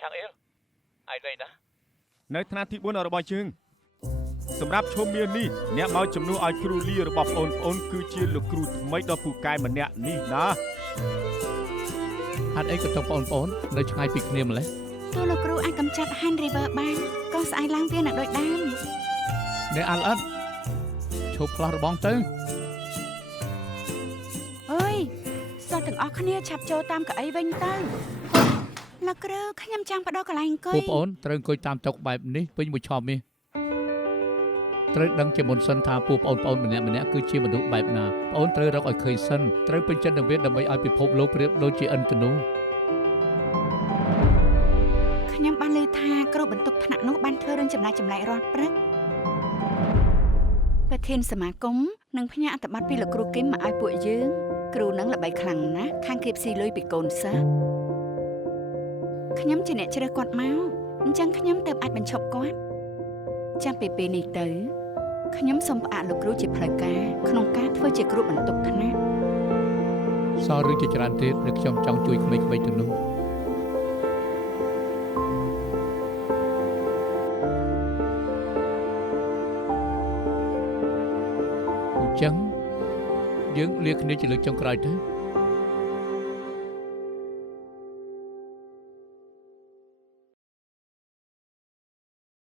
ឆាងអៀលឯនេះណានៅថ្នាក់ទី4របស់យើងសម្រាប់ឈុំមាននេះអ្នកមកជំនួសឲ្យគ្រូលីរបស់បងប្អូនគឺជាលោកគ្រូថ្មីដ៏ពូកែម្នាក់នេះណាហេតុអីក៏ចុះបងប្អូននៅឆ្ងាយពីគ្នាម្ល៉េះទោះលោកគ្រូអាចកម្ចាត់ Henry River បានក៏ស្អែកឡើងវានឹងដូចដើមអ្នកអាល់អិតឈប់ផ្លោះរបងទៅអើយសិស្សទាំងអស់គ្នាឆាប់ចូលតាមកៅអីវិញទៅលោកគ្រូខ្ញុំចង់បដូរកន្លែងអង្គុយបងប្អូនត្រូវអង្គុយតាមតុបែបនេះពេញមួយឆោមនេះត្រូវដឹងជាមុនសិនថាពួកបងប្អូនម្នាក់គឺជាមនុស្សបែបណាបងប្អូនត្រូវរកឲ្យឃើញសិនត្រូវពេញចិត្តនឹងវាដើម្បីឲ្យពិភពលោកប្រៀបដូចជាឥន្ទនូខ្ញុំបានឮថាគ្រូបន្ទុកថ្នាក់នោះបានធ្វើរឿងចម្លែករាល់ព្រឹកប្រធានសមាគមនឹងផ្ញើអត្ថបទពីលោកគ្រូគឹមមកឲ្យពួកយើងគ្រូនឹងល្បីខ្លាំងណាស់ខាងគៀបស៊ីលុយពីកូនសិស្សខ្ញុំជាអ្នកជ្រើសគាត់មកអញ្ចឹងខ្ញុំទើបអាចបញ្ឈប់គាត់ចាំពីពេលនេះទៅខ្ញុំសូមផ្អាកលោកគ្រូជាផ្លូវការក្នុងការធ្វើជាគ្រូបន្ទុកថ្នាក់សល់រឿងជាច្រើនទៀតដែលខ្ញុំចង់ជួយក្មេងៗទាំងនោះអញ្ចឹងយើងលាគ្នាជាលើកចុងក្រោយទៅ